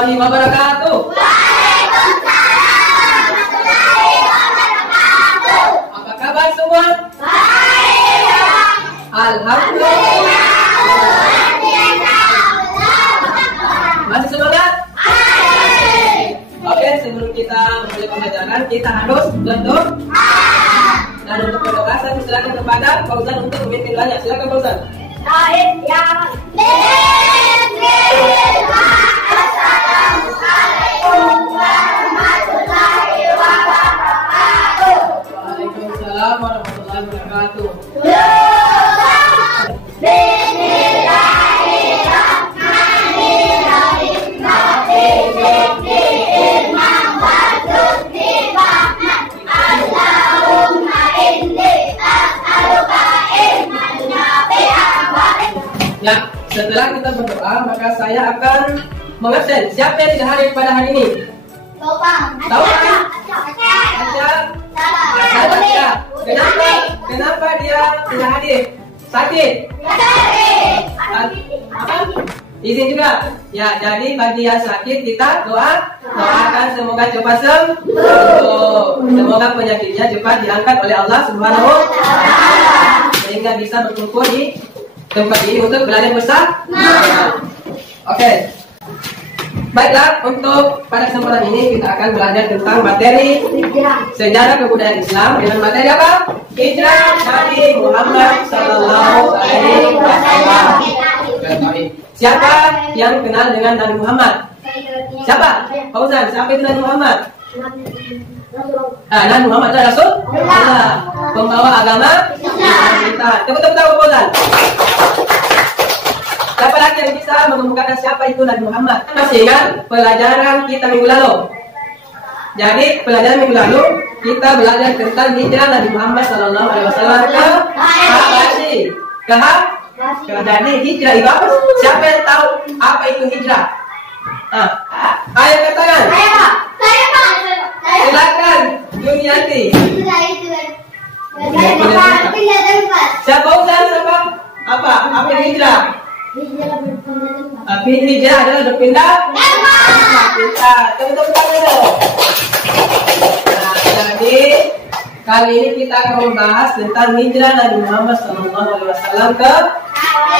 warahmatullahi wabarakatuh. Waalaikumsalam warahmatullahi wabarakatuh. Apa kabar semua? Baik. Alhamdulillah. Masih semangat? Oke, sebelum kita mulai pembelajaran, kita harus berdoa. Dan untuk berdoa, saya silakan kepada Fauzan untuk memimpin doanya. Silakan Fauzan. Assalamualaikum warahmatullahi wabarakatuh. Waalaikumsalam warahmatullahi wabarakatuh. Ya, setelah kita berdoa, maka saya akan mengabsen. Siapa yang tidak hadir pada hari ini? Tahu kan? Aca. Kenapa dia tidak hadir? Sakit? Izin juga. Ya, jadi bagi yang sakit kita doakan semoga cepat sembuh. Semoga penyakitnya cepat diangkat oleh Allah Subhanahu wa Ta'ala sehingga bisa berkumpul di tempat ini untuk belajar bersama. Oke. Baiklah, untuk pada kesempatan ini kita akan belajar tentang materi sejarah kebudayaan Islam dengan materi apa? Hijrah Nabi Muhammad Sallallahu Alaihi Wasallam. Siapa yang kenal dengan Nabi Muhammad? Siapa? Fauzan, siapa itu Nabi Muhammad? Nabi Muhammad adalah Rasul Allah, pembawa agama kita. Tepuk-tepuk tangan Fauzan. Siapa lagi yang bisa mengemukakan siapa itu Nabi Muhammad? Masih ingat pelajaran kita minggu lalu? Jadi pelajaran minggu lalu kita belajar tentang hijrah Nabi Muhammad Sallallahu Alaihi Wasallam ke Habasyi. Jadi hijrah itu apa? Siapa yang tahu apa itu hijrah? Ayo katakan. Saya Pak. Silakan Juniati. Siapa Ustaz? Siapa? Apa hijrah? Hijrah adalah berpindah. Tepuk tangan dulu. Jadi kali ini kita akan membahas tentang hijrah Nabi Muhammad SAW ke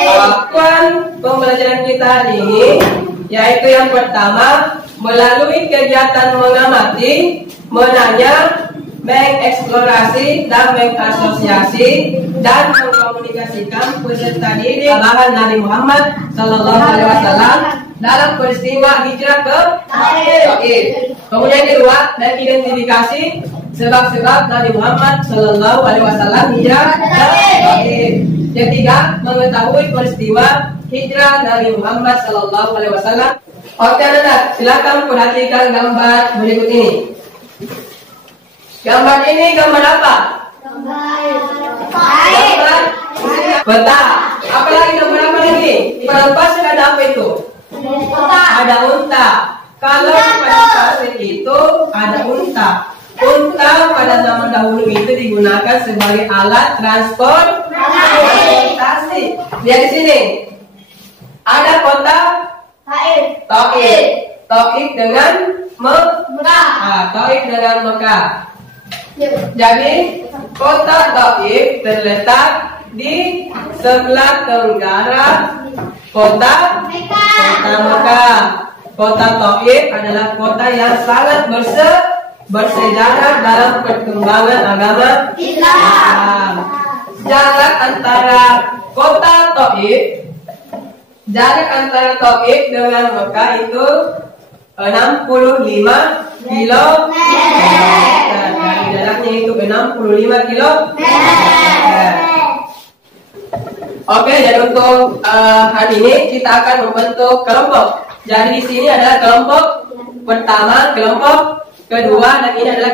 Tujuan pembelajaran kita hari ini yaitu yang pertama, melalui kegiatan mengamati, menanya, mengeksplorasi dan mengasosiasi dan mengkomunikasikan peserta didik alahan Nabi Muhammad Sallallahu Alaihi Wasallam dalam peristiwa hijrah ke Taif. Kemudian kedua, mengidentifikasi sebab-sebab Nabi Muhammad Sallallahu Alaihi Wasallam hijrah ke Taif. Ketiga, mengetahui peristiwa hijrah Nabi Muhammad Sallallahu Alaihi Wasallam. Oke, anak, silakan perhatikan gambar berikut ini. Gambar ini gambar apa? Gambar peta. Apalagi gambar apa lagi? Pada pasir ada apa itu? Ada unta. Kalau pada pasir itu ada unta. Unta pada zaman dahulu itu digunakan sebagai alat transportasi. Lihat di sini. Ada kota Taif. Taif dengan Mekah. Taif dengan Mekah. Jadi kota Taif terletak di sebelah tenggara kota Mekah. Kota Taif adalah kota yang sangat bersejarah dalam perkembangan agama Islam. Jarak antara kota Taif dengan Mekah itu 65 kilometer. Jaraknya itu 65 kilometer. Oke, jadi untuk hari ini kita akan membentuk kelompok. Jadi di sini adalah kelompok pertama, kelompok kedua, dan ini adalah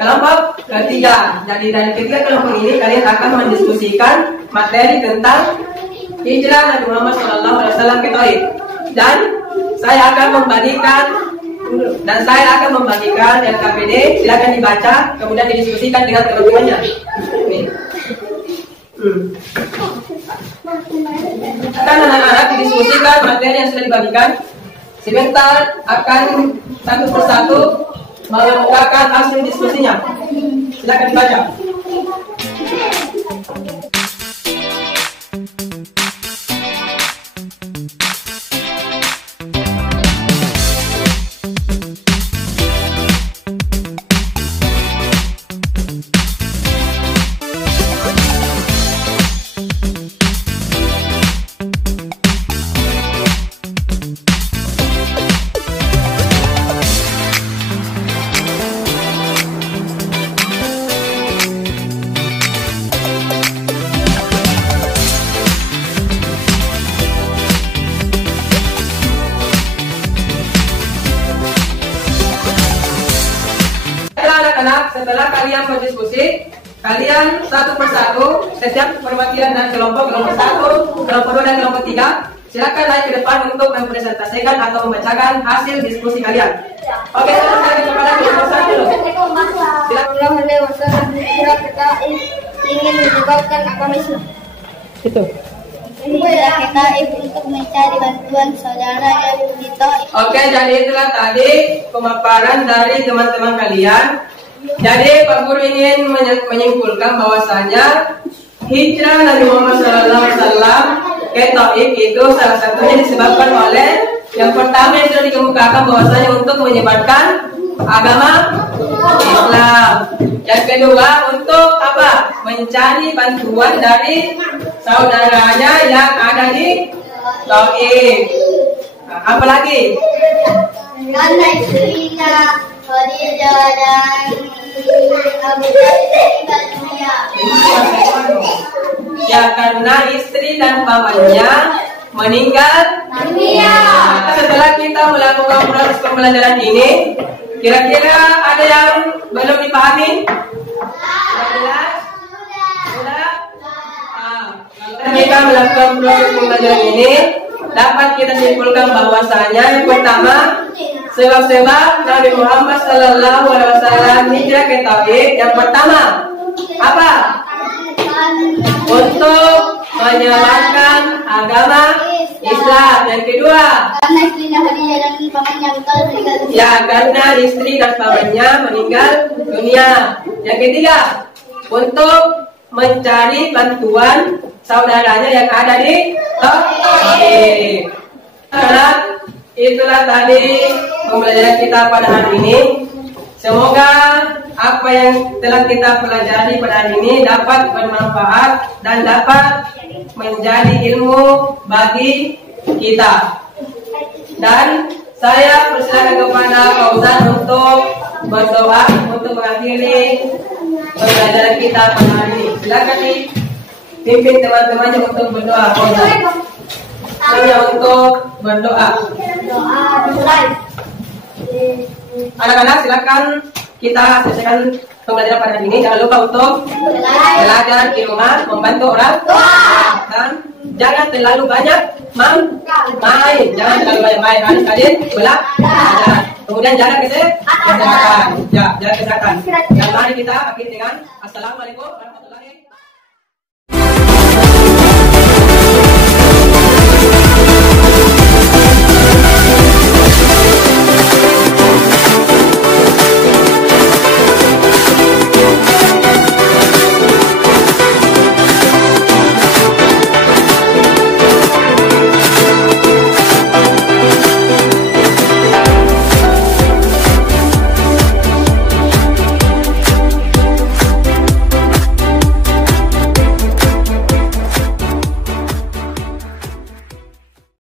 kelompok ketiga. Jadi dari ketiga kelompok ini kalian akan mendiskusikan materi tentang hijrah Nabi Muhammad SAW ke Taif. Dan saya akan membagikan LKPD. Silakan dibaca, kemudian didiskusikan dengan teman-temannya. Kan anak-anak didiskusikan materi yang sudah dibagikan. sebentar akan satu persatu mengemukakan hasil diskusinya. Silakan dibaca. Anak-anak, setelah kalian berdiskusi, kalian satu persatu setiap perwakilan dan kelompok 1, kelompok 2 dan kelompok 3 silakan naik ke depan untuk mempresentasikan atau membacakan hasil diskusi kalian. Oke, sekarang kepada kelompok 1 dulu. Silakan. Kita ingin menyebabkan agamisme. Itu. Kita untuk mencari bantuan saudara yang di Taif. Oke, jadi itulah tadi pemaparan dari teman-teman kalian. Jadi Pak Guru ingin menyimpulkan bahwasanya hijrah Nabi Muhammad SAW ke Taif itu salah satunya disebabkan oleh yang pertama yang sudah dikemukakan bahwasanya untuk menyebarkan agama Islam. Yang kedua untuk apa? Mencari bantuan dari saudaranya yang ada di Taif. Nah, apa lagi? Karena istrinya Khadijah dan Abu Talib meninggal dunia. Ya, karena istri dan pamannya meninggal dunia. Setelah kita melakukan proses pembelajaran ini, kira-kira ada yang belum dipahami? Sudah? Kalau kita melakukan proses pembelajaran ini, dapat kita simpulkan bahwasanya yang pertama, sebab-sebab Nabi Muhammad SAW hijrah ke Taif. Yang pertama, apa? Untuk menyebarkan agama Islam. Yang kedua, Karena istrinya Khadijah dan pamannya Abu Talib meninggal dunia. ya karena istri dan pamannya meninggal dunia. Yang ketiga, untuk mencari bantuan saudaranya yang ada di Taif. Karena itulah tadi pembelajaran kita pada hari ini. Semoga apa yang telah kita pelajari pada hari ini dapat bermanfaat dan dapat menjadi ilmu bagi kita. Dan saya persilakan kepada Pak Ustaz untuk berdoa untuk mengakhiri pembelajaran kita pada hari ini. Silakan dipimpin teman-temannya untuk berdoa. Pak Ustaz. Hanya untuk berdoa. Doa mulai. Anak-anak silakan kita selesaikan pembelajaran pada hari ini. Jangan lupa untuk belajar di rumah, membantu orang tua, dan jangan terlalu banyak main. Jangan terlalu banyak main. Harus kalian belajar. Kemudian jaga kesehatan. Ya, jaga kesehatan. Dan mari kita akhiri dengan Assalamualaikum warahmatullahi wabarakatuh.